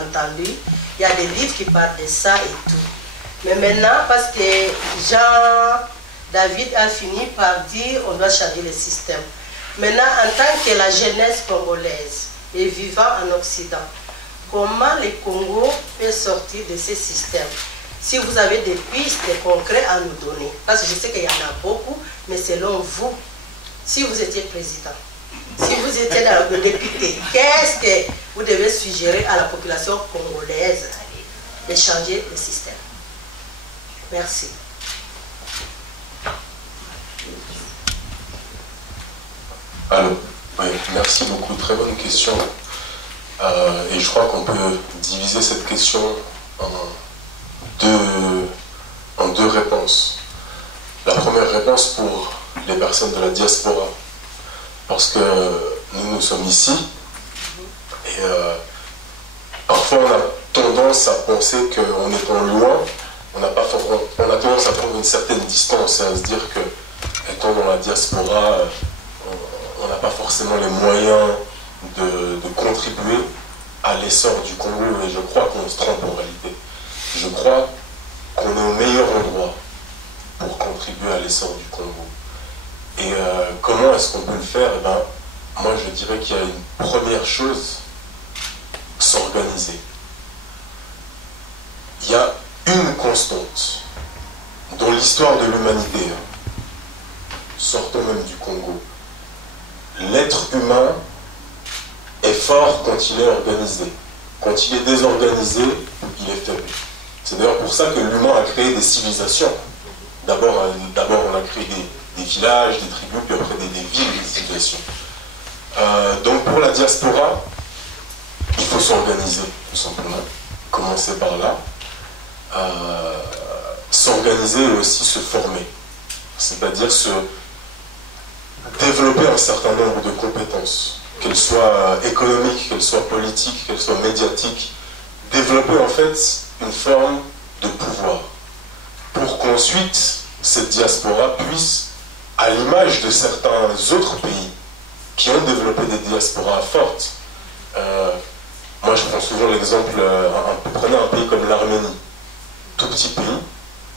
entendu. Il y a des livres qui parlent de ça et tout. Mais maintenant, parce que Jean-David a fini par dire on doit changer le système. Maintenant, en tant que la jeunesse congolaise et vivant en Occident, comment le Congo peut sortir de ce système? Si vous avez des pistes concrètes à nous donner, parce que je sais qu'il y en a beaucoup, mais selon vous, si vous étiez président, si vous étiez dans le député, qu'est-ce que vous devez suggérer à la population congolaise de changer le système? Merci. Alors, oui, merci beaucoup, très bonne question. Et je crois qu'on peut diviser cette question en deux réponses. La première réponse pour les personnes de la diaspora, parce que nous sommes ici, et parfois on a tendance à penser qu'en étant loin, on a tendance à prendre une certaine distance et à se dire que, étant dans la diaspora, on n'a pas forcément les moyens de contribuer à l'essor du Congo, et je crois qu'on se trompe en réalité. Je crois qu'on est au meilleur endroit pour contribuer à l'essor du Congo. Et comment est-ce qu'on peut le faire? Eh ben, moi je dirais qu'il y a une première chose, s'organiser. Il y a une constante dans l'histoire de l'humanité, sortons même du Congo. L'être humain est fort quand il est organisé. Quand il est désorganisé, il est faible. C'est d'ailleurs pour ça que l'humain a créé des civilisations. D'abord on a créé des villages, des tribus, puis après des villes, des civilisations. Donc pour la diaspora, il faut s'organiser, tout simplement. Commencer par là. S'organiser et aussi se former. C'est-à-dire se développer un certain nombre de compétences, qu'elles soient économiques, qu'elles soient politiques, qu'elles soient médiatiques. Développer en fait une forme de pouvoir pour qu'ensuite cette diaspora puisse, à l'image de certains autres pays qui ont développé des diasporas fortes, moi je prends souvent l'exemple, prenez un pays comme l'Arménie, tout petit pays,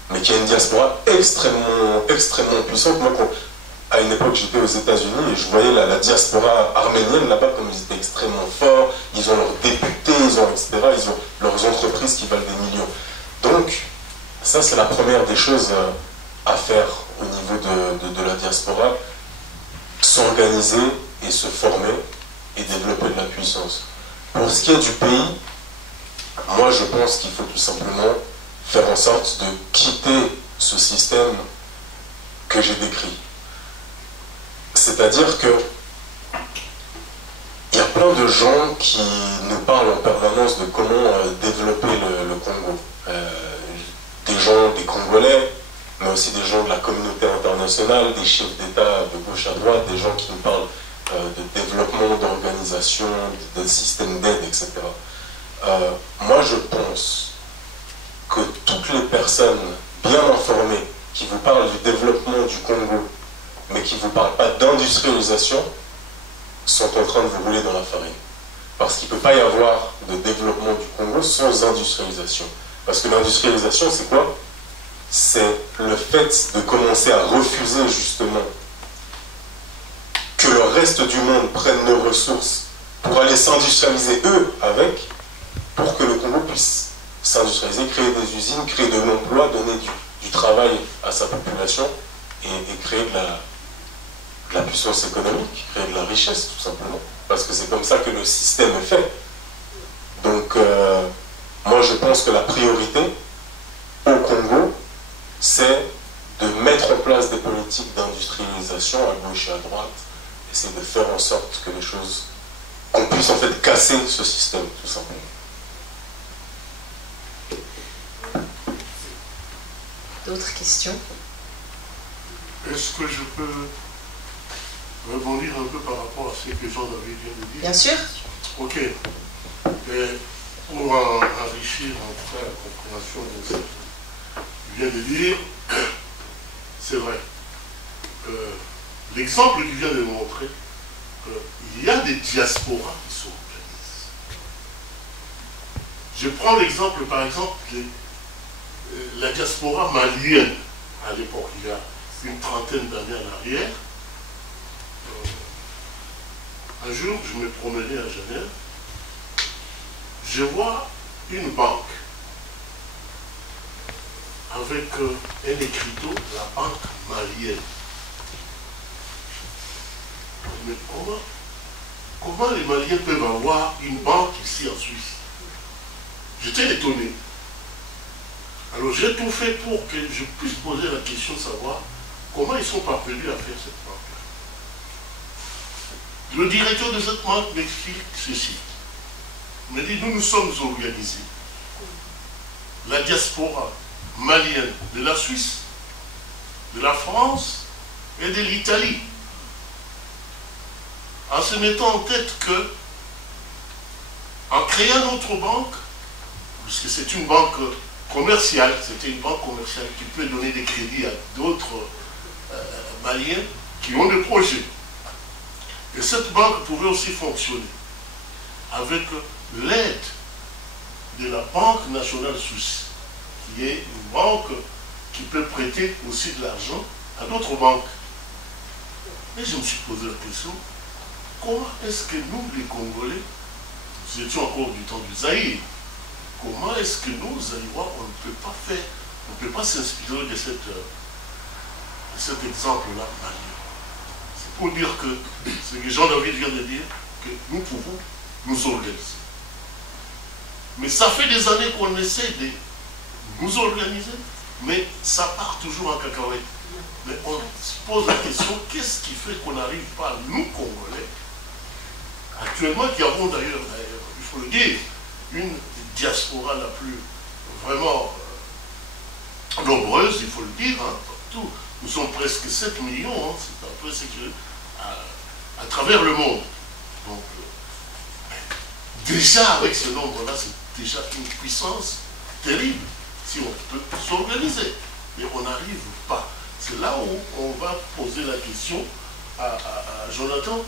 mais qui a une diaspora extrêmement puissante. Moi, à une époque, j'étais aux États-Unis et je voyais la diaspora arménienne là-bas, comme ils étaient extrêmement forts, ils ont leurs députés, ils ont etc., ils ont leurs entreprises qui valent des millions. Donc, ça c'est la première des choses à faire au niveau de la diaspora, s'organiser et se former et développer de la puissance. Pour ce qui est du pays, moi je pense qu'il faut tout simplement faire en sorte de quitter ce système que j'ai décrit. C'est-à-dire que il y a plein de gens qui nous parlent en permanence de comment développer le Congo. Des gens, des Congolais, mais aussi des gens de la communauté internationale, des chefs d'État de gauche à droite, des gens qui nous parlent de développement, d'organisation, de système d'aide, etc. Moi je pense que toutes les personnes bien informées qui vous parlent du développement du Congo, mais qui ne vous parlent pas d'industrialisation, sont en train de vous rouler dans la farine. Parce qu'il ne peut pas y avoir de développement du Congo sans industrialisation. Parce que l'industrialisation, c'est quoi? C'est le fait de commencer à refuser justement que le reste du monde prenne nos ressources pour aller s'industrialiser eux avec, pour que le Congo puisse s'industrialiser, créer des usines, créer de l'emploi, donner du travail à sa population et créer de la puissance économique, créer de la richesse tout simplement. Parce que c'est comme ça que le système est fait. Donc moi je pense que la priorité au Congo, c'est de mettre en place des politiques d'industrialisation à gauche et à droite, et c'est de faire en sorte que les choses, qu'on puisse en fait casser ce système tout simplement. D'autres questions? Est-ce que je peux rebondir un peu par rapport à ce que Jean-David vient de dire? Bien sûr. Ok. Et pour enrichir en tout cas la compréhension de ce qu'il vient de dire, c'est vrai. L'exemple qu'il vient de montrer, il y a des diasporas qui sont organisées. Je prends l'exemple, par exemple, de la diaspora malienne à l'époque, il y a une trentaine d'années en arrière. Un jour, je me promenais à Genève, je vois une banque avec un écriteau, la banque malienne. Mais comment les Maliens peuvent avoir une banque ici en Suisse? J'étais étonné. Alors j'ai tout fait pour que je puisse poser la question de savoir comment ils sont parvenus à faire cette banque-là. Le directeur de cette banque m'explique ceci. Il me dit, nous nous sommes organisés. La diaspora malienne de la Suisse, de la France et de l'Italie, en se mettant en tête que, en créant notre banque, puisque c'est une banque commerciale, c'était une banque commerciale qui peut donner des crédits à d'autres Maliens qui ont des projets. Et cette banque pouvait aussi fonctionner avec l'aide de la Banque nationale suisse, qui est une banque qui peut prêter aussi de l'argent à d'autres banques. Et je me suis posé la question, comment est-ce que nous, les Congolais, nous étions encore du temps du Zaïre, comment est-ce que nous, Zaïrois, on ne peut pas faire, on ne peut pas s'inspirer de cet exemple-là malien? C'est pour dire que ce que Jean-David vient de dire, que nous pouvons nous organiser. Mais ça fait des années qu'on essaie de nous organiser, mais ça part toujours en cacahuète. Mais on se pose la question, qu'est-ce qui fait qu'on n'arrive pas, nous, Congolais, actuellement, qui avons d'ailleurs, il faut le dire, une diaspora la plus vraiment nombreuse, il faut le dire, hein, partout. Nous sommes presque 7 millions, hein, c'est un peu ce que à travers le monde. Donc, déjà avec ce nombre-là, c'est déjà une puissance terrible, si on peut s'organiser. Mais on n'arrive pas. C'est là où on va poser la question à Jonathan,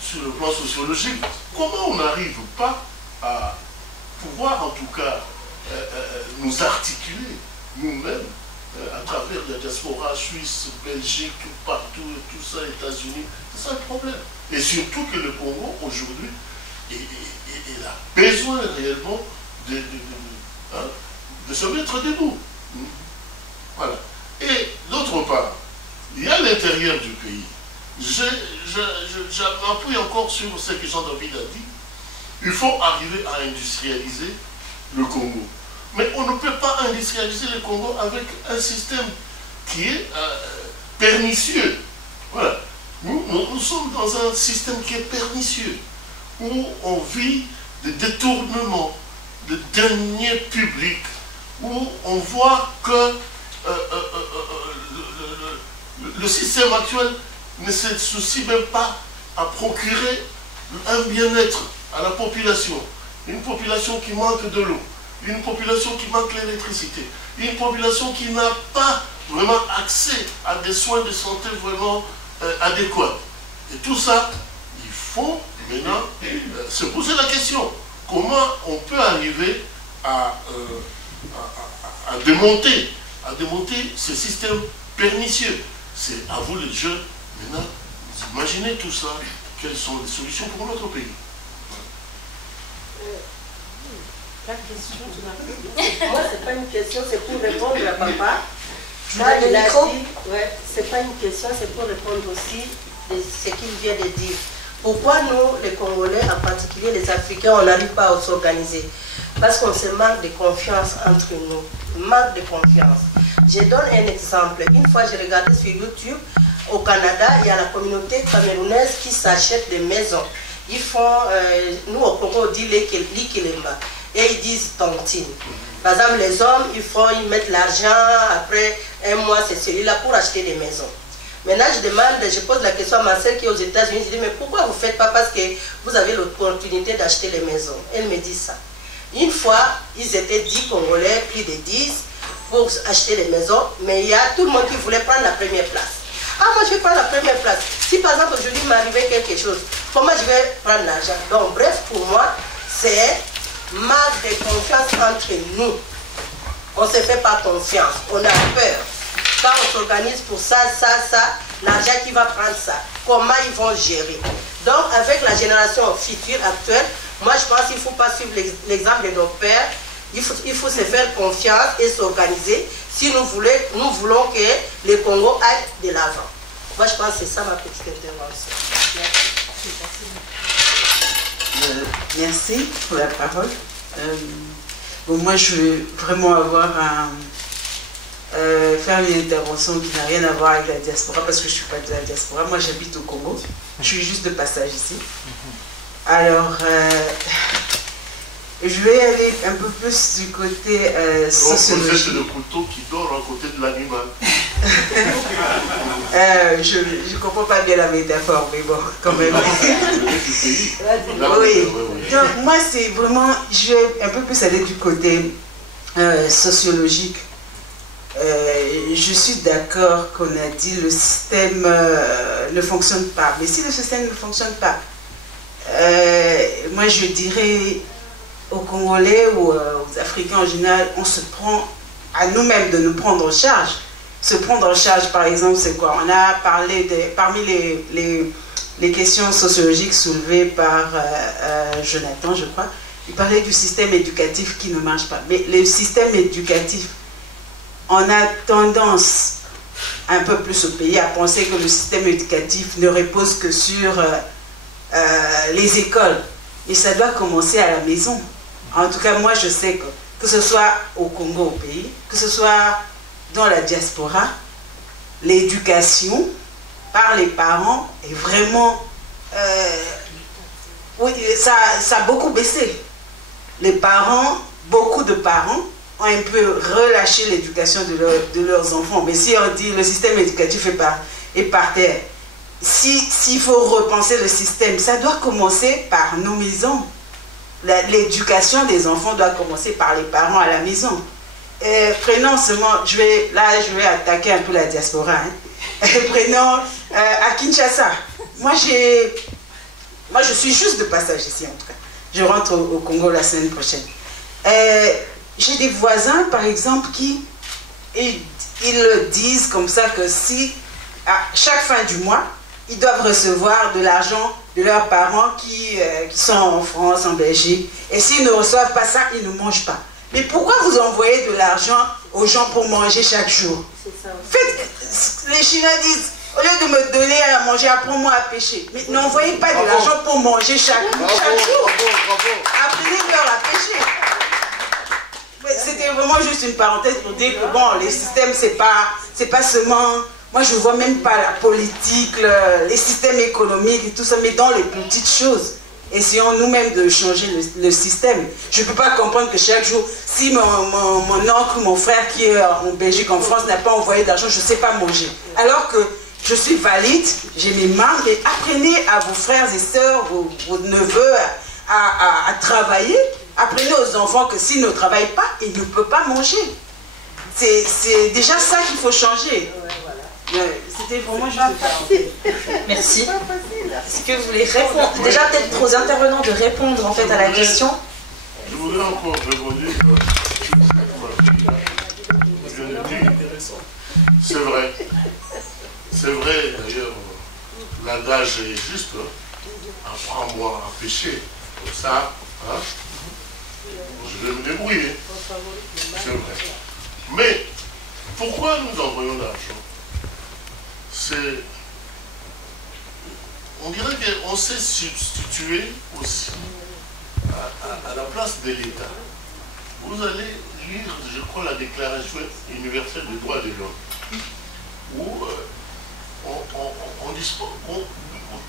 sur le plan sociologique. Comment on n'arrive pas à pouvoir, en tout cas, nous articuler nous-mêmes à travers la diaspora suisse, Belgique, partout, et tout ça, États-Unis? C'est ça le problème. Et surtout que le Congo, aujourd'hui, il a besoin réellement de se mettre debout. Voilà. Et d'autre part, il y a l'intérieur du pays. J'appuie encore sur ce que Jean-David a dit. Il faut arriver à industrialiser le Congo. Mais on ne peut pas industrialiser le Congo avec un système qui est pernicieux. Voilà. Nous sommes dans un système qui est pernicieux, où on vit des détournements, de deniers publics, où on voit que le système actuel ne se soucie même pas à procurer un bien-être à la population. Une population qui manque de l'eau, une population qui manque l'électricité, une population qui n'a pas vraiment accès à des soins de santé vraiment adéquats. Et tout ça, il faut maintenant se poser la question, comment on peut arriver à démonter ce système pernicieux. C'est à vous les jeunes, maintenant, imaginez tout ça, quelles sont les solutions pour notre pays. La question, moi, c'est pas une question, c'est pour répondre à papa. Là, il a dit, ouais, c'est pas une question, c'est pour répondre aussi de ce qu'il vient de dire. Pourquoi nous, les Congolais, en particulier les Africains, on n'arrive pas à s'organiser? Parce qu'on se manque de confiance entre nous. Manque de confiance. Je donne un exemple. Une fois, j'ai regardé sur YouTube, au Canada, il y a la communauté camerounaise qui s'achète des maisons. Ils font, nous au Congo, on dit l'Ikilemba. Et ils disent tontine. Par exemple, les hommes, ils mettent l'argent, après un mois, c'est celui-là pour acheter des maisons. Maintenant, je pose la question à ma soeur qui est aux États-Unis, je dis, mais pourquoi vous ne faites pas? Parce que vous avez l'opportunité d'acheter les maisons. Elle me dit ça. Une fois, ils étaient 10 Congolais, plus de 10, pour acheter les maisons, mais il y a tout le monde qui voulait prendre la première place. Ah, moi je vais prendre la première place. Si par exemple aujourd'hui il m'arrivait quelque chose, comment je vais prendre l'argent? Donc bref, pour moi, c'est manque de confiance entre nous. On ne se fait pas confiance, on a peur. Quand on s'organise pour ça, l'argent qui va prendre ça, comment ils vont gérer? Donc, avec la génération future actuelle, moi je pense qu'il ne faut pas suivre l'exemple de nos pères. Il faut se faire confiance et s'organiser si nous voulons que le Congo aille de l'avant. Moi je pense que c'est ça ma petite intervention. Merci pour la parole. Bon, moi je vais vraiment avoir faire une intervention qui n'a rien à voir avec la diaspora parce que je ne suis pas de la diaspora. Moi j'habite au Congo, je suis juste de passage ici. Alors, je vais aller un peu plus du côté sociologique. C'est le couteau qui dort à côté de l'animal. Je ne comprends pas bien la métaphore, mais bon, quand même. Oui. Donc, moi, c'est vraiment, je vais un peu plus aller du côté sociologique. Je suis d'accord qu'on a dit le système ne fonctionne pas. Mais si le système ne fonctionne pas, moi, je dirais aux Congolais ou aux Africains en général, on se prend à nous-mêmes de nous prendre en charge. Se prendre en charge, par exemple, c'est quoi? On a parlé parmi les questions sociologiques soulevées par Jonathan, je crois, il parlait du système éducatif qui ne marche pas. Mais le système éducatif, on a tendance, un peu plus au pays, à penser que le système éducatif ne repose que sur les écoles. Et ça doit commencer à la maison. En tout cas, moi, je sais que ce soit au Congo, au pays, que ce soit dans la diaspora, l'éducation par les parents est vraiment... oui, ça a beaucoup baissé. Les parents, beaucoup de parents, ont un peu relâché l'éducation de leurs enfants. Mais si on dit le système éducatif est par terre, s'il faut repenser le système, ça doit commencer par nos maisons. L'éducation des enfants doit commencer par les parents à la maison. Prenons seulement, je vais attaquer un peu la diaspora. Hein. Prenons à Kinshasa. Moi, je suis juste de passage ici, en tout cas. Je rentre au Congo la semaine prochaine. J'ai des voisins, par exemple, qui ils disent comme ça que si, à chaque fin du mois, ils doivent recevoir de l'argent de leurs parents qui sont en France, en Belgique. Et s'ils ne reçoivent pas ça, ils ne mangent pas. Mais pourquoi vous envoyez de l'argent aux gens pour manger chaque jour? Les Chinois disent, au lieu de me donner à manger, apprends-moi à pêcher. Mais n'envoyez pas de l'argent pour manger chaque jour. Apprenez-leur à pêcher. C'était vraiment juste une parenthèse pour dire que bon, les systèmes, c'est pas seulement... Moi, je ne vois même pas la politique, les systèmes économiques et tout ça, mais dans les petites choses. Essayons nous-mêmes de changer le système. Je ne peux pas comprendre que chaque jour, si mon oncle, mon frère qui est en Belgique, en France, n'a pas envoyé d'argent, je ne sais pas manger. Alors que je suis valide, j'ai mes mains, mais apprenez à vos frères et sœurs, vos neveux à travailler. Apprenez aux enfants que s'ils ne travaillent pas, ils ne peuvent pas manger. C'est déjà ça qu'il faut changer. C'était vraiment juste facile. Merci. Est-ce que vous voulez répondre? Déjà, peut-être aux intervenants de répondre en fait à la question. Je voudrais encore rebondir. C'est vrai. C'est vrai, d'ailleurs, l'adage est juste. Apprends-moi à pêcher. Comme ça, hein, je vais me débrouiller. C'est vrai. Mais pourquoi nous envoyons l'argent? On dirait qu'on s'est substitué aussi à la place de l'État. Vous allez lire, je crois, la Déclaration universelle des droits de l'homme, où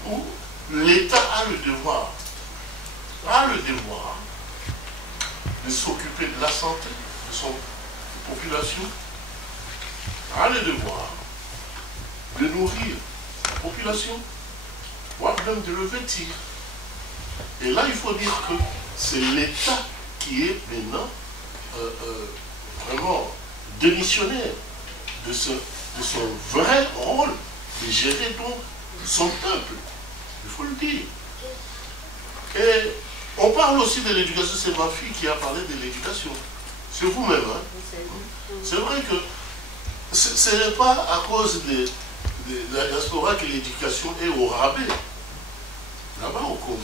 où l'État a le devoir de s'occuper de la santé de son population, a le devoir de nourrir la population, voire même de le vêtir. Et là, il faut dire que c'est l'État qui est maintenant vraiment démissionnaire de son vrai rôle de gérer donc son peuple. Il faut le dire. Et On parle aussi de l'éducation, c'est ma fille qui a parlé de l'éducation. C'est vous-même. Hein? C'est vrai que ce n'est pas à cause de la diaspora que l'éducation est au rabais. Là-bas au Congo,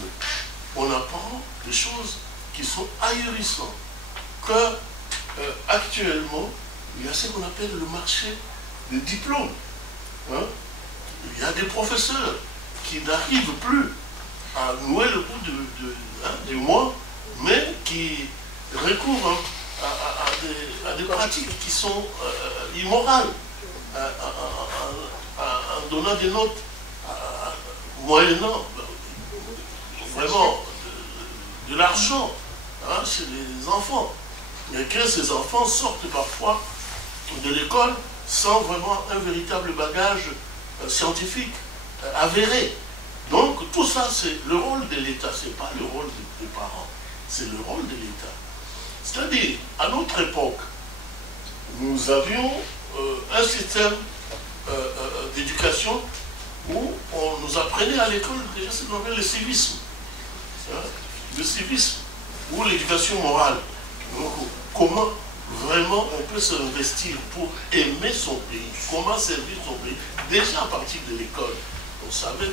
on apprend des choses qui sont ahurissantes. Que actuellement, il y a ce qu'on appelle le marché des diplômes. Hein? Il y a des professeurs qui n'arrivent plus à nouer le bout du mois, mais qui recourent à des pratiques qui sont immorales, en donnant des notes moyennant vraiment de l'argent chez les enfants. Et que ces enfants sortent parfois de l'école sans vraiment un véritable bagage scientifique avéré. Donc tout ça, c'est le rôle de l'État, ce n'est pas le rôle des parents, c'est le rôle de l'État. C'est-à-dire, à notre époque, nous avions un système d'éducation où on nous apprenait à l'école déjà ce qu'on appelle le civisme. Le civisme, ou l'éducation morale. Donc, comment vraiment on peut s'investir pour aimer son pays, comment servir son pays, déjà à partir de l'école. On savait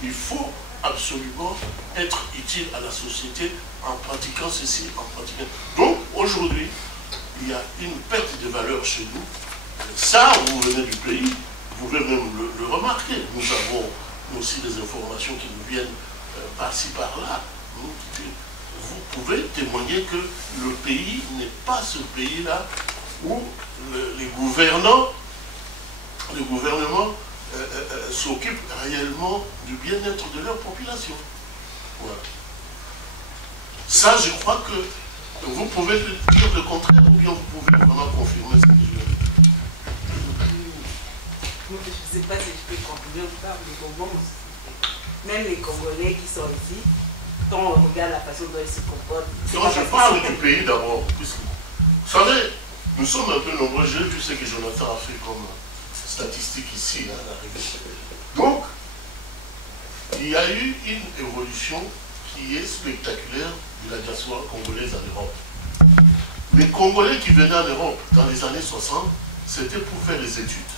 qu'il faut absolument être utile à la société en pratiquant ceci, en pratiquant. Donc aujourd'hui, il y a une perte de valeur chez nous. Ça, vous venez du pays, vous pouvez même le remarquer. Nous avons aussi des informations qui nous viennent par-ci, par-là. Vous pouvez témoigner que le pays n'est pas ce pays-là où les gouvernements s'occupent réellement du bien-être de leur population. Voilà. Ça, je crois que vous pouvez dire le contraire ou bien vous pouvez vraiment confirmer ce que je viens de dire. Je ne sais pas si je peux confirmer ou pas, mais bon, même les Congolais qui sont ici, quand on regarde la façon dont ils se comportent. Non, je parle du pays d'abord. Vous savez, nous sommes un peu nombreux. J'ai vu ce que Jonathan a fait comme statistique ici, à l'arrivée. Donc, il y a eu une évolution qui est spectaculaire de la diaspora congolaise en Europe. Les Congolais qui venaient en Europe dans les années 60, c'était pour faire les études.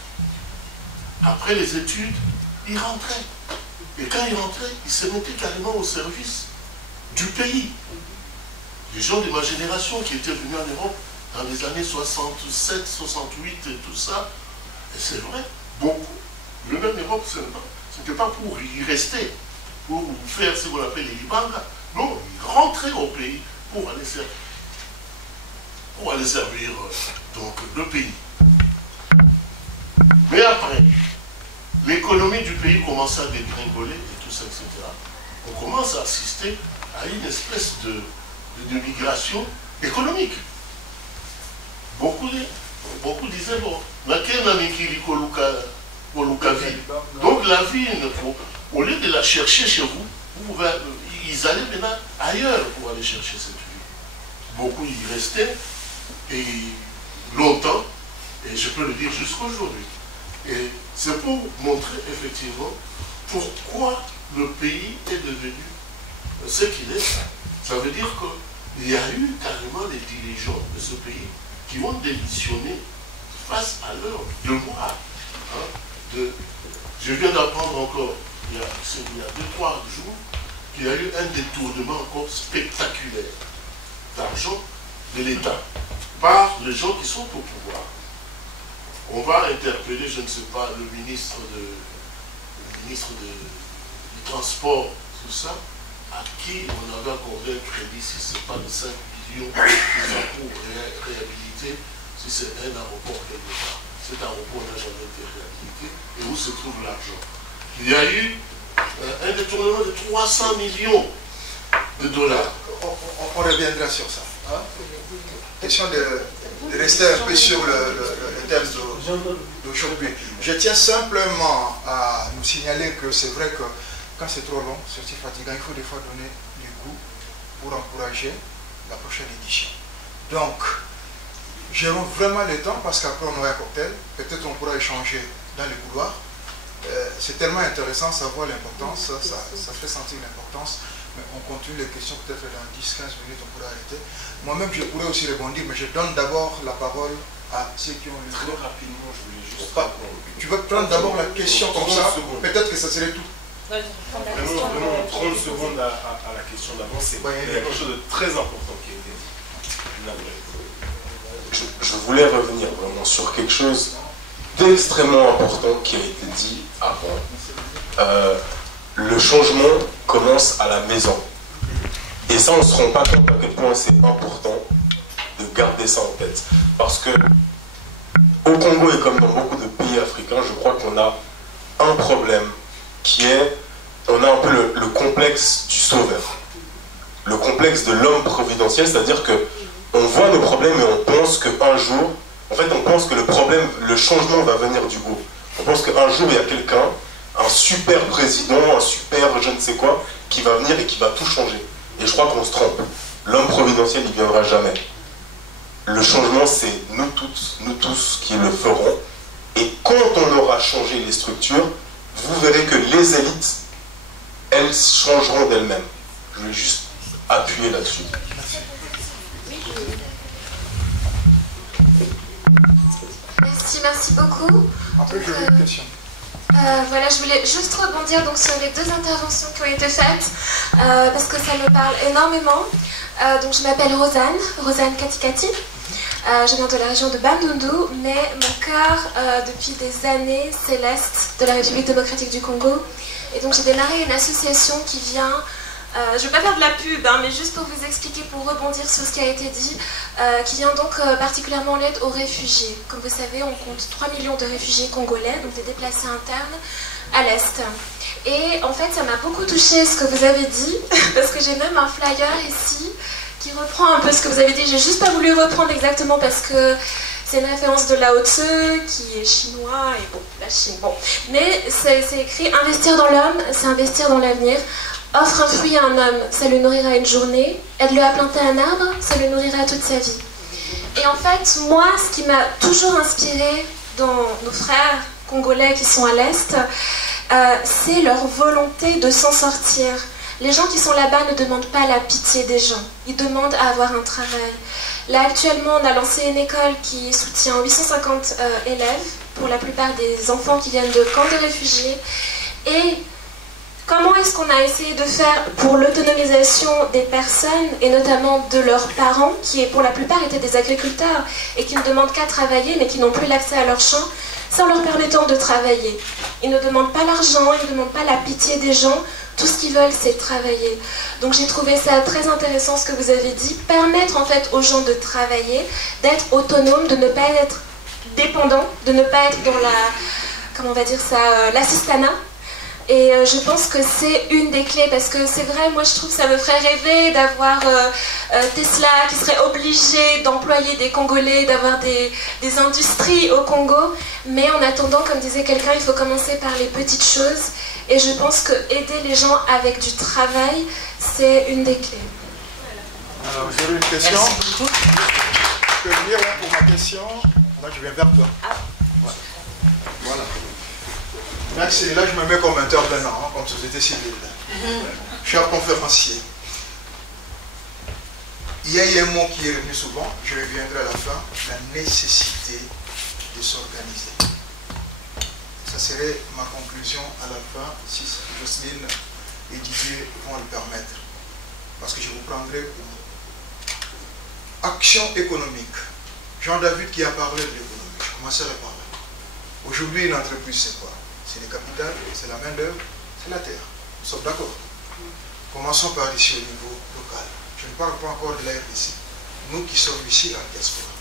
Après les études, ils rentraient. Et quand ils rentraient, ils se mettaient carrément au service du pays. Les gens de ma génération qui étaient venus en Europe dans les années 67, 68 et tout ça, et c'est vrai, beaucoup, venus en Europe, ce n'était pas pour y rester, pour faire ce qu'on appelle les Libanga. Non, ils rentraient au pays pour aller servir, donc, le pays. Mais après, l'économie du pays commençait à dégringoler et tout ça, etc. On commence à assister à une espèce de migration économique. Beaucoup disaient, bon, donc la vie, au lieu de la chercher chez vous, ils allaient maintenant ailleurs pour aller chercher cette vie. Beaucoup y restaient, et longtemps, et je peux le dire jusqu'aujourd'hui. Et c'est pour montrer effectivement pourquoi le pays est devenu ce qu'il est. Ça veut dire qu'il y a eu carrément des dirigeants de ce pays qui ont démissionné face à leur devoir. Je viens d'apprendre encore, il y a 2-3 jours, qu'il y a eu un détournement encore spectaculaire d'argent de l'État par les gens qui sont au pouvoir. On va interpeller, je ne sais pas, le ministre du Transport, tout ça, à qui on avait accordé un crédit, si ce n'est pas de 5 millions pour réhabiliter, si c'est un aéroport quelque part. Cet aéroport n'a jamais été réhabilité. Et où se trouve l'argent? Il y a eu un détournement de 300 millions de dollars. On reviendra sur ça. Hein? Question de rester un peu sur le thème d'aujourd'hui. Je tiens simplement à nous signaler que c'est vrai que quand c'est trop long, c'est aussi fatigant, il faut des fois donner du goût pour encourager la prochaine édition. Donc, gérons vraiment le temps parce qu'après on aura un cocktail, peut-être on pourra échanger dans les couloirs. C'est tellement intéressant de savoir l'importance, ça fait sentir l'importance mais on continue les questions peut-être dans 10-15 minutes, on pourra arrêter. Moi-même, je pourrais aussi rebondir, mais je donne d'abord la parole à ceux qui ont le Très rapidement, je voulais juste... Tu veux prendre d'abord la question comme ça, peut-être que ça serait tout. Vraiment 30 secondes à la question d'avant, c'est quelque chose de très important qui a été dit. Je voulais revenir vraiment sur quelque chose d'extrêmement important qui a été dit avant. Le changement commence à la maison. Et ça, on ne se rend pas compte à quel point c'est important de garder ça en tête. Parce que au Congo et comme dans beaucoup de pays africains, je crois qu'on a un problème qui est, on a un peu le complexe du sauveur. Le complexe de l'homme providentiel, c'est-à-dire que on voit nos problèmes et on pense qu'un jour, en fait on pense que le problème, le changement va venir du haut. On pense qu'un jour il y a quelqu'un, un super président, un super je ne sais quoi, qui va venir et qui va tout changer. Et je crois qu'on se trompe. L'homme providentiel, il ne viendra jamais. Le changement, c'est nous tous qui le ferons. Et quand on aura changé les structures, vous verrez que les élites, elles changeront d'elles-mêmes. Je vais juste appuyer là-dessus. Merci beaucoup. Après, j'ai une question. Voilà, je voulais juste rebondir donc, sur les deux interventions qui ont été faites, parce que ça me parle énormément. Donc, je m'appelle Rosanne Katikati. Je viens de la région de Bandundu, mais mon cœur, depuis des années, c'est l'Est de la République démocratique du Congo. Et donc, j'ai démarré une association qui vient... je ne vais pas faire de la pub, hein, mais juste pour vous expliquer, pour rebondir sur ce qui a été dit, qui vient donc particulièrement en aide aux réfugiés. Comme vous savez, on compte 3 millions de réfugiés congolais, donc des déplacés internes, à l'Est. Et en fait, ça m'a beaucoup touché ce que vous avez dit, parce que j'ai même un flyer ici qui reprend un peu ce que vous avez dit. J'ai juste pas voulu reprendre exactement parce que c'est une référence de Lao Tzu, qui est chinois, et bon, la Chine, bon. Mais c'est écrit « Investir dans l'homme, c'est investir dans l'avenir ». Offre un fruit à un homme, ça le nourrira une journée. Aide-le à planter un arbre, ça le nourrira toute sa vie. Et en fait, moi, ce qui m'a toujours inspiré dans nos frères congolais qui sont à l'Est, c'est leur volonté de s'en sortir. Les gens qui sont là-bas ne demandent pas la pitié des gens, ils demandent à avoir un travail. Là, actuellement, on a lancé une école qui soutient 850 élèves, pour la plupart des enfants qui viennent de camps de réfugiés. Et comment est-ce qu'on a essayé de faire pour l'autonomisation des personnes, et notamment de leurs parents, qui pour la plupart étaient des agriculteurs, et qui ne demandent qu'à travailler, mais qui n'ont plus l'accès à leurs champs, sans leur permettant de travailler. Ils ne demandent pas l'argent, ils ne demandent pas la pitié des gens, tout ce qu'ils veulent, c'est travailler. Donc j'ai trouvé ça très intéressant ce que vous avez dit, permettre en fait aux gens de travailler, d'être autonomes, de ne pas être dépendants, de ne pas être dans la, comment on va dire ça, l'assistanat. Et je pense que c'est une des clés, parce que c'est vrai, moi je trouve que ça me ferait rêver d'avoir Tesla qui serait obligé d'employer des Congolais, d'avoir des industries au Congo. Mais en attendant, comme disait quelqu'un, il faut commencer par les petites choses. Et je pense que aider les gens avec du travail, c'est une des clés. Voilà. Alors, j'ai une question. Je peux venir pour ma question. Moi, je viens vers toi. Ouais. Voilà. Merci. Là, je me mets comme intervenant, comme société civile. Cher conférencier, il y a un mot qui est revenu souvent, je reviendrai à la fin, la nécessité de s'organiser. Ça serait ma conclusion à la fin, si Jocelyne et Didier vont le permettre. Parce que je vous prendrai pour action économique. Jean-David qui a parlé de l'économie, je commencerai par là. Aujourd'hui, une entreprise, c'est quoi? C'est le capital, c'est la main-d'œuvre, c'est la terre. Nous sommes d'accord. Commençons par ici au niveau local. Je ne parle pas encore de la RDC. Nous qui sommes ici en diaspora.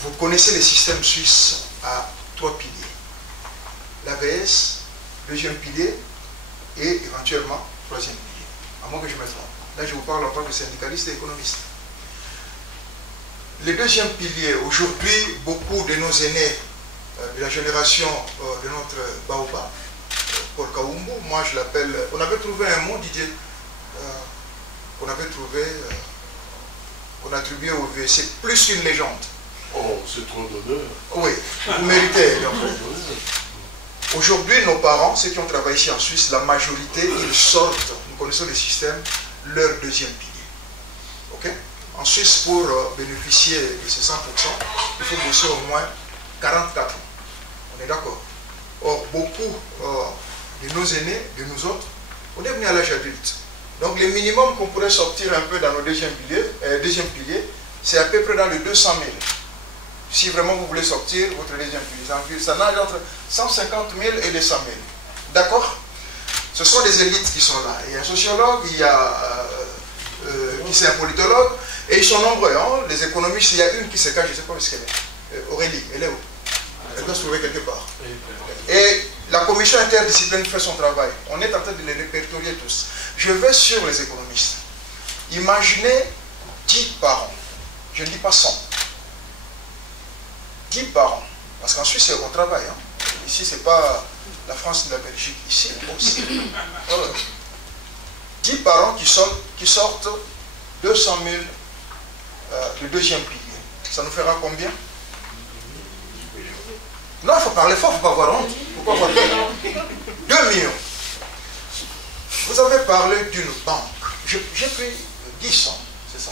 Vous connaissez le système suisse à 3 piliers. L'AVS, deuxième pilier, et éventuellement, troisième pilier. À moins que je me trompe. Là, je vous parle en tant que syndicaliste et économiste. Le deuxième pilier, aujourd'hui, beaucoup de nos aînés de la génération de notre Baoba, Paul Kaumbu, moi je l'appelle, on avait trouvé un mot, Didier, qu'on avait trouvé, qu'on attribuait au VE, c'est plus qu'une légende. Oh, c'est trop d'honneur. Oui, vous méritez. Aujourd'hui, nos parents, ceux qui ont travaillé ici en Suisse, la majorité, ils sortent, nous connaissons le système, leur deuxième pilier. Ok? En Suisse, pour bénéficier de ces 100%, il faut bosser au moins 44 ans. On est d'accord? Or, beaucoup de nos aînés, de nous autres, on est venus à l'âge adulte. Donc, le minimum qu'on pourrait sortir un peu dans nos deuxième pilier, c'est à peu près dans les 200 000. Si vraiment vous voulez sortir votre deuxième pilier, ça nage entre 150 000 et 200 000. D'accord? Ce sont des élites qui sont là. Il y a un sociologue, il y a qui est un politologue, et ils sont nombreux. Hein? Les économistes, il y a une qui se cache, je ne sais pas où est-ce qu'elle est. Aurélie, elle est où? Elle doit se trouver quelque part. Et la commission interdisciplinaire fait son travail. On est en train de les répertorier tous. Je vais sur les économistes. Imaginez 10 par an. Je ne dis pas 100. 10 par an. Parce qu'en Suisse, on travaille. Hein? Ici, ce n'est pas la France ni la Belgique. Ici, aussi. Voilà. 10 par an qui sortent 200 000 le deuxième pilier. Ça nous fera combien? Non, il faut parler fort, il ne faut pas avoir honte. Faut pas avoir honte. 2 millions. Vous avez parlé d'une banque. J'ai pris 10 ans, c'est ça.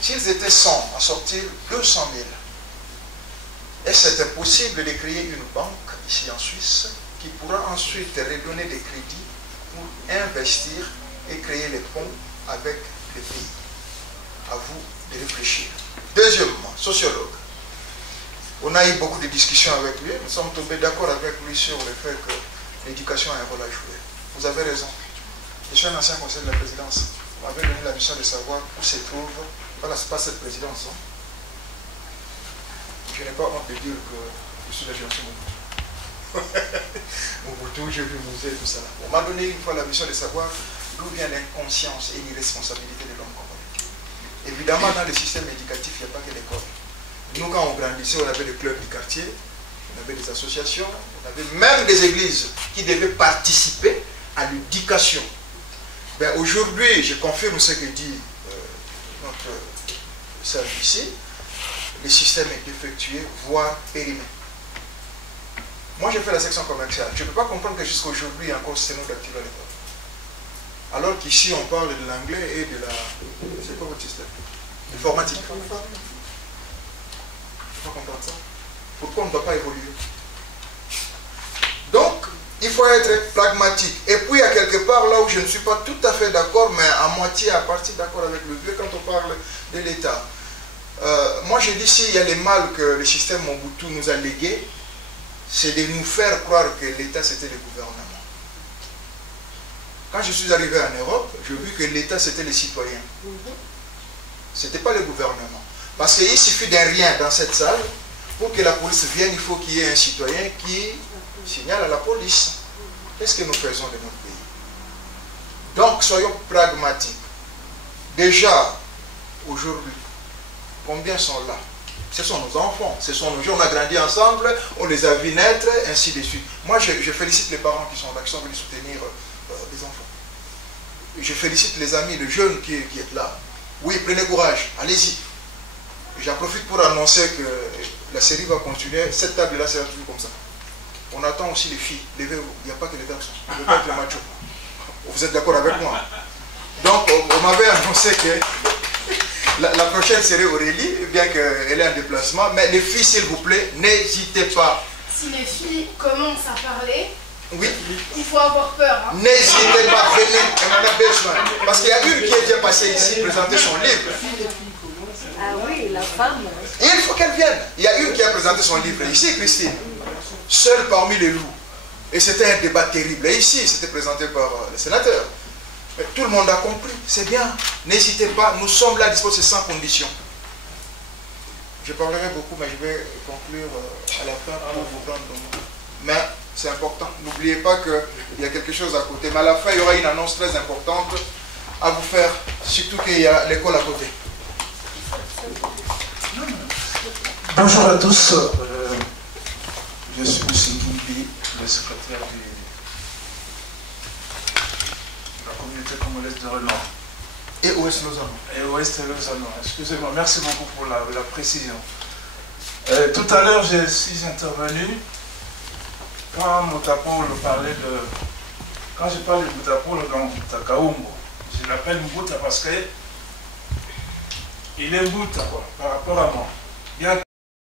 S'ils étaient 100 à sortir 200 000, est-ce que c'était possible de créer une banque ici en Suisse qui pourra ensuite redonner des crédits pour investir et créer les ponts avec les pays? À vous de réfléchir. Deuxièmement, sociologue. On a eu beaucoup de discussions avec lui. Nous sommes tombés d'accord avec lui sur le fait que l'éducation a un rôle à jouer. Vous avez raison. Je suis un ancien conseiller de la présidence. On m'avait donné la mission de savoir où se trouve. Voilà, ce n'est pas cette présidence. Hein. Je n'ai pas honte de dire que je suis la génération Mobutu. Mobutu, j'ai vu Mouzé, tout ça. On m'a donné une fois la mission de savoir d'où vient l'inconscience et l'irresponsabilité de l'homme congolais. Évidemment, dans le système éducatif, il n'y a pas que l'école. Nous, quand on grandissait, on avait des clubs du quartier, on avait des associations, on avait même des églises qui devaient participer à l'éducation. Ben, aujourd'hui, je confirme ce que dit notre service ici, le système est défectué, voire périmé. Moi, j'ai fait la section commerciale. Je ne peux pas comprendre que jusqu'à aujourd'hui, il y a encore ce nom d'actifs à l'école. Alors qu'ici, on parle de l'anglais et de la... C'est quoi votre système? L'informatique. Je ne peux pas comprendre ça. Pourquoi on ne doit pas évoluer? Donc, il faut être pragmatique. Et puis, il y a quelque part là où je ne suis pas tout à fait d'accord, mais à moitié, à partie d'accord avec le vieux, quand on parle de l'État. Moi, je dis, s'il y a les mal que le système Mobutu nous a légués, c'est de nous faire croire que l'État, c'était le gouvernement. Quand je suis arrivé en Europe, j'ai vu que l'État, c'était les citoyens. Ce n'était pas le gouvernement. Parce qu'il suffit d'un rien dans cette salle, pour que la police vienne, il faut qu'il y ait un citoyen qui signale à la police. Qu'est-ce que nous faisons de notre pays? Donc, soyons pragmatiques. Déjà, aujourd'hui, combien sont là? Ce sont nos enfants, ce sont nos gens, on a grandi ensemble, on les a vus naître, ainsi de suite. Moi, je félicite les parents qui sont là, qui sont venus soutenir les enfants. Je félicite les amis, les jeunes qui est là. Oui, prenez courage, allez-y. J'en profite pour annoncer que la série va continuer. Cette table-là sera toujours comme ça. On attend aussi les filles. Levez-vous. Il n'y a pas que les garçons. Il n'y a pas que les machos. Vous êtes d'accord avec moi? Donc, on m'avait annoncé que la prochaine serait Aurélie, bien qu'elle est en déplacement. Mais les filles, s'il vous plaît, n'hésitez pas. Si les filles commencent à parler, oui, il faut avoir peur. Hein. N'hésitez pas, venez, on en a besoin. Parce qu'il y a une qui est déjà passée ici, présenter son livre. Ah oui, la femme. Et il faut qu'elle vienne. Il y a une qui a présenté son livre ici, Christine. Seule parmi les loups. Et c'était un débat terrible. Et ici, c'était présenté par le sénateur. Mais tout le monde a compris. C'est bien. N'hésitez pas. Nous sommes là à disposer sans condition. Je parlerai beaucoup, mais je vais conclure à la fin pour vous prendre le mot. Mais c'est important. N'oubliez pas qu'il y a quelque chose à côté. Mais à la fin, il y aura une annonce très importante à vous faire. Surtout qu'il y a l'école à côté. Bonjour à tous. Je suis M. Ngimbi, le secrétaire de la communauté congolaise de Renan. Et Ouest Lausanne. Et Ouest Lausanne. Excusez-moi, merci beaucoup pour la précision. Tout à l'heure, je suis intervenu quand Moutapolo parlait de... Quand je parle de Moutapolo dans Takaumbo, l'appelle Mbuta parce que il est Mbuta quoi, par rapport à moi.